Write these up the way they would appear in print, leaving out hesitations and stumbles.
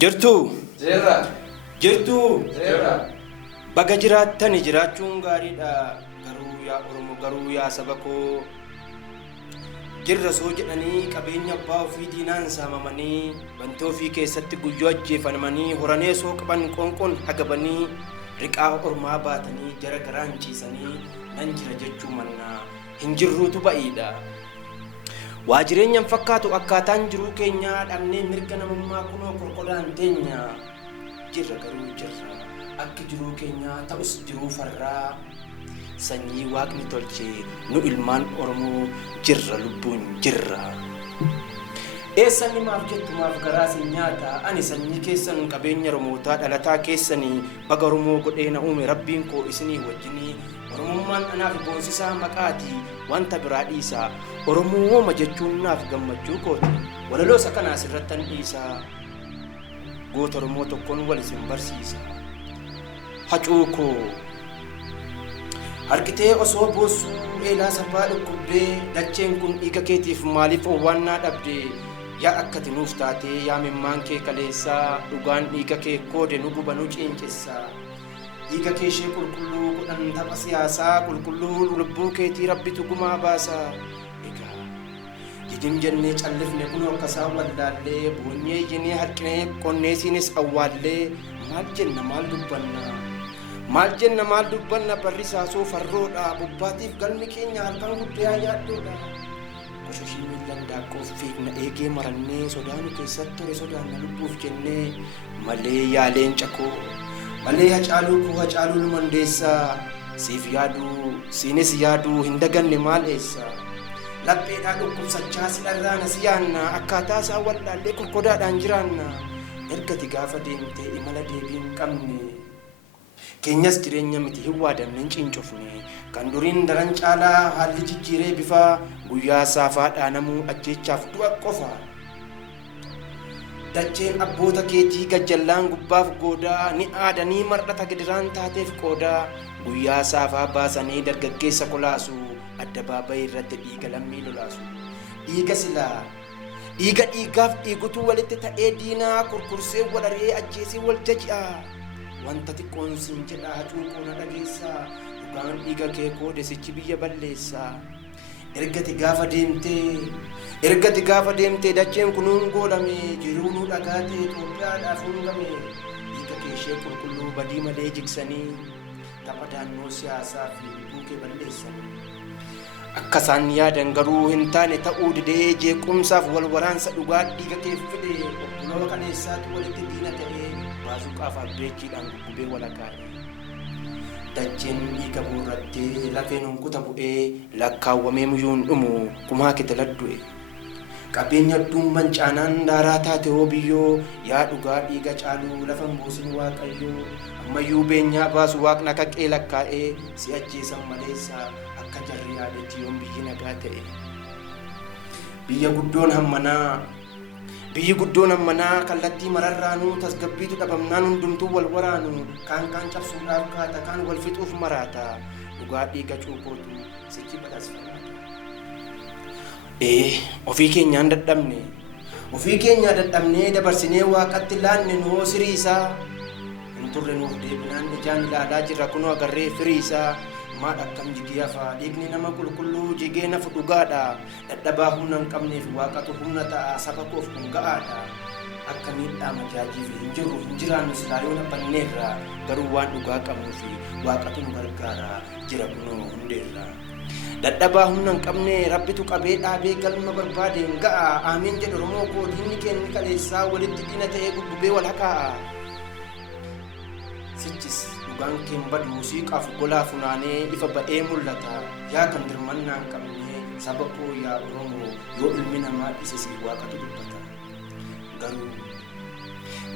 Jirtu Zebra. jirtu Zebra. baga jiraatani jiraachuun gaariidha. Garuu yaa Oromoo, garuu yaa saba koo, jirra soo jedhanii qabeenya abbaa ofii diinaan saamamanii bantii ofii keessatti guyyoo ajjeefamanii horanee soo qaban qoonqoon hagabanii riqaa ormaa baatanii jara garaan ciisanii nan jira jechuu mannaa hin jirruutu ba'iidha. Waa jireenyaan fakkaatu akkaataan jiruu keenyaa dhabnee mirga namummaa kunoo qorqodaan teenya jirra garuu jirra akka jiruu keenyaa ta'us jiruu farraa sanyii waaqni tolchee nu ilmaan Oromoo jirra lubbuun jirra. Eessanni maaf jettu maaf garaasin nyaata ani sanyii keessan qabeenya Oromootaa dhalataa keessanii baga Oromoo godhee na uume rabbiin koo isinii wajjinii Oromummaan anaaf boonsisaa maqaati wanta biraa dhiisaa Oromooma jechuun naaf gammachuu kooti walaloosa kanaas irrattan dhiisaa goota Oromoo tokkoon wal isin barsiisa. Hacuu koo harkitee osoo boossuu eelaa sabaa dhukkubdee dacheen kun dhiiga keetiif maaliif owwaannaa dhabdee yaa akkati nuuf taatee yaa mimmaan kee kaleessaa dhugaan dhiiga kee koode nu guba nu ciincessaa dhiiga kee ishee qulqulluu kudhan tapha siyaasaa qulqulluu lubbuu keetii rabbitu gumaa baasaa. Egaa jijin jennee callifne kun akkasaa wallaallee boonyee jenee harqinee qonneesiinis awwaallee maal jenna maal dubbanna maal jenna maal dubbanna barrisaasoo farroodha bobbaatiif galmi keenya halkan guddaa yaaddoodha. Qoshashii miilan daakkoof fiigna eegee marannee sodaanu keessatti ture sodaanna lubbuuf jennee malee yaaleen cakoo malee hacaaluu koo hacaaluu lumandeessaa siif yaaduu siinis yaaduu hin daganne maal eessaa lapheedhaa dhukkubsachaa si dharraana si yaanna akkaataa isaa wallaallee qorqodaadhaan jiraanna ergati gaafa deemtee imala deebiin qabne keenyas jireenya miti hin waadamne hin cincofne kan duriin daran caalaa haalli jijjiiree bifa guyyaa saafaadhaa namuu ajjeechaaf du'a qofa. Dacheen abboota keetii gajjallaan gubbaaf goodaa ni aadanii mar'ata gidiraan taateef qoodaa guyyaa saafaa baasanii dargaggeessa kolaasu adda baabayii irratti dhiiga lammii lolaasu. Dhiiga silaa dhiiga dhiigaaf dhiigutu walitti ta'ee diinaa kurkursee walaree ajjeesee wal jaji'a. Wanta xiqqoon siin jedhaa hacuu qoona dhageessaa dhugaan dhiiga kee koode sichi biyya balleessaa. Ergati gaafa deemtee dacheen kunuun goolame jiruu nu dhagaate Itoophiyaadhaaf hungame dhiiga kee ishee qulqulluu badii malee jigsanii tapha daannoo siyaasaa fi lubbuu kee balleessanii. Akka isaan yaadan garuu hin taane ta'uu didee jeequmsaaf wal waraansa dhugaa dhiiga kee fide obboloota kaleessaatu walitti diina ta'ee baasuqaaf abbeechiidhaan gugubee walakaa'e. Dacheen dhiiga boorrattee lafeen hunkuta bu'ee lakkaawwamee muyyuun dhumu kumaa kitila du'e. Qabeenya adduun mancaanaan daaraa taate hoo biyyoo yaa dhugaa dhiiga caaluu lafan boosin waaqayyoo ammayyuu beenyaa baasu waaqna kaqee lakkaa'ee si ajjeesan maleessaa akka jarri yaadetti yoon biyyi nagaa ta'e. Biyyi guddoon hammanaa kallattii mararraanuu tasgabbiitu dhabamnaan hundumtuu wal waraanu kaan cabsuudhaaf kaata kaan wal fixuuf maraata dhugaa dhiiga cuuqootu sichi badhaasfamaata. Ofii keenyaan dadhabnee dabarsinee waaqatti laanne noo siriisaa hin turre nuuf deebinaan ijaan ilaalaa jirra kunoo agarree firiisaa. Maal akkam jigee hafaa dhiigni nama qulqulluu jigee nafu dhugaadha dadhabaa humna hin qabneef waaqatu humna ta'a saba koof kun ga'aadha. Akka miidhaa majaajiif hin jirru hin jiraannu silaa yoo nabbanneerra garuu waan dhugaa qabnuufi waaqatu nu gargaara jira kunoo hundeerra. Dadhabaa humna hin qabne rabbitu qabee dhaabee galma barbaade hin ga'a aamiin jedhu Oromoo koo diinni keenni kaleessaa walitti diina ta'ee gubbee wal hakaa'a. Sichis dhugaan keen baduu siiqaaf golaa funaanee ifa ba'ee mul'ata yaa kan dirmannaa hin qabne saba koo yaa Oromoo yoo ilmi namaa dhiise si waaqatu dubbata.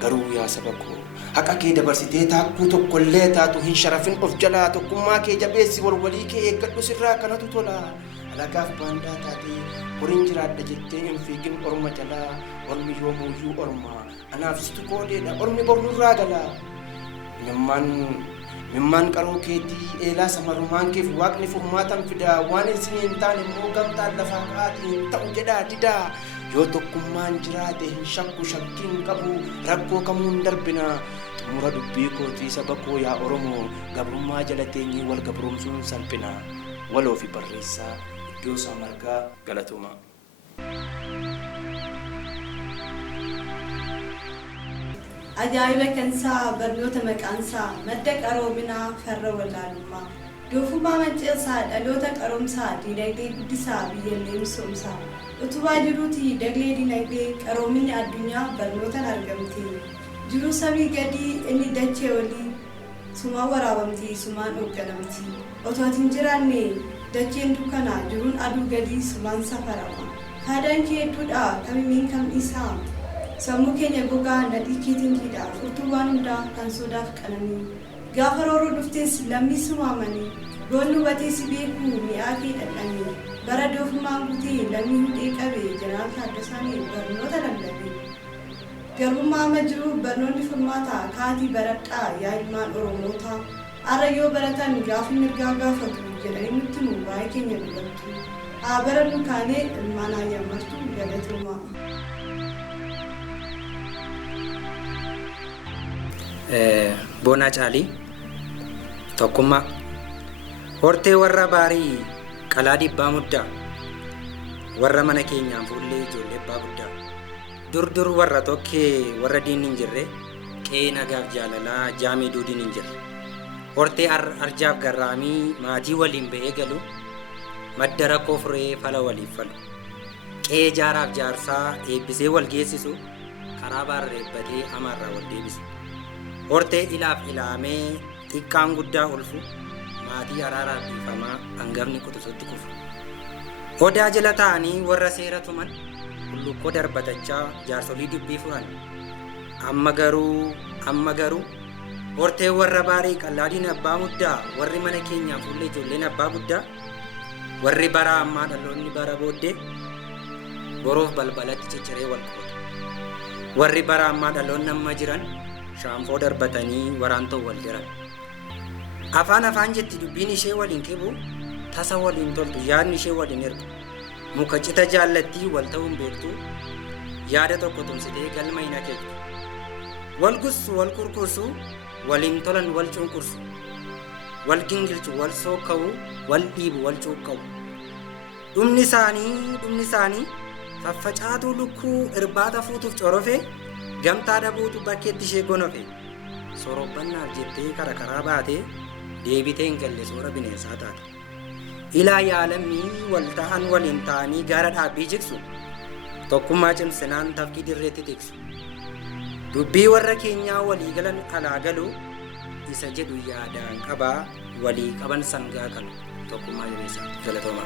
Garuu yaa saba koo haqa kee dabarsitee taakkuu tokkollee taatu hin sharafin of jalaa tokkummaa kee jabeessi walwalii kee eeggadhu sirraa kanatu tola. Alagaaf baandaa taatee horiin jiraadha jettee hin fiigin orma jalaa ormi yoomuyyuu orma anaaf situ koodeedha ormi bornurraa galaa. Mimmaan qaroo keetii eelaa samarumaan keef waaqni furmaatan fidaa waan isin hin taane immoo gamtaan lafaa ka'aatiin ta'u jedhaa didaa yoo tokkummaan jiraate hin shakku shakkiin qabu rakkoo kamuu hin darbina xumura dubbii kootii saba koo yaa Oromoo gabrummaa jala teenyee wal gabroomsuun salphina waloo fi barreessaa Iddoo Isaa Margaa Galatooma. Ajaa'iba kansaa barnoota maqaansaa madda qaroominaa farra wallaalummaa doofummaa mancaasaa dhaloota qaroomsaa diinagdee guddisaa biyyallee misoomsaa utubaa jiruutii daglee diinagdee qaroominni addunyaa barnootaan argamti jiruu sabii gadii inni dachee olii sumaan waraabamti sumaan hoogganamti otoo hin jiraanne dacheen dukkanaa jiruun aduu gadii sumaan safarama faadaan kee hedduudha kamimiin kam isaa sammuu keenya gogaa nadhii keetiin hidhaa furtuu waan hundaa kan sodaaf qananii gaafa rooroo dhuftes lammii sumaamanii boolli hubatee si beekuu mi'aa kee dhandhanii bara doofummaan guutee lammii hudhee qabee jeneraal Taaddasaanii barnoota lallabee garbummaa amma jiru barnoonni furmaata kaatii baradhaa yaa ilmaan Oromootaa arra yoo baratan gaafii mirgaa gaafatu jedhanii nutti himu waa'ee keenya dubbatu haa barannu kaanee ilmaan hayyammartu Galatooma. Boonaa Caalii tokkummaa hortee warra baarii qalaa dhibbaa muddaa warra mana keenyaan fuullee ijoollee abbaa guddaa dur warra tokkee warra diinni hin jirre qe'ee nagaaf jaalalaa jaamee duudiin hin jirre hortee arjaaf garraamii maatii waliin ba'ee galu madda rakkoo furee fala waliif falu qe'ee jaaraaf jaarsaa eebbisee wal geessisu karaa baarreebbatee amaarraa wal deebisu. Hortee ilaaf ilaamee xiqqaan guddaa ulfu maatii araaraa biifamaa hangafni qutusutti kufu odaa jala ta'anii warra seera tuman hullukkoo darbatachaa jaarsolii dubbii furan amma garuu hortee warra baarii qallaadiin abbaa muddaa warri mana keenyaa fuullee ijoolleen abbaa guddaa warri bara ammaa dhaloonni bara booddee boroof balbalatti cicciree wal qooda warri bara ammaa dhaloonni amma jiran shaanfoo darbatanii waraantoo wal diran afaan jetti dubbiin ishee waliin qibu tasa waliin toltu yaadni ishee waliin ergu muka cita jaallattii wal ta'uun beektu yaada tokko tumsitee galma hin akeektu wal gussu wal kurkursu waliin tolan wal cunqursu wal gingilchu wal sookka'u wal dhiibu wal cuuqqa'u dhumni isaanii faffacaatuu lukkuu irbaata fuutuuf corofee gamtaa dhabuutu bakkeetti ishee gonofe sorobbannaaf jettee karaa baatee deebitee hin galle soora bineensaa taate ilaa yaalammii wal ta'an waliin ta'anii gaara dhaabbii jigsu tokkummaa cimsinaan tafkii dirreetti tiksu dubbii warra keenyaa walii galan alaa galu isa jedhu yaadaan qabaa walii qaban sangaa qalu tokkummaa jabeessaa Galatooma.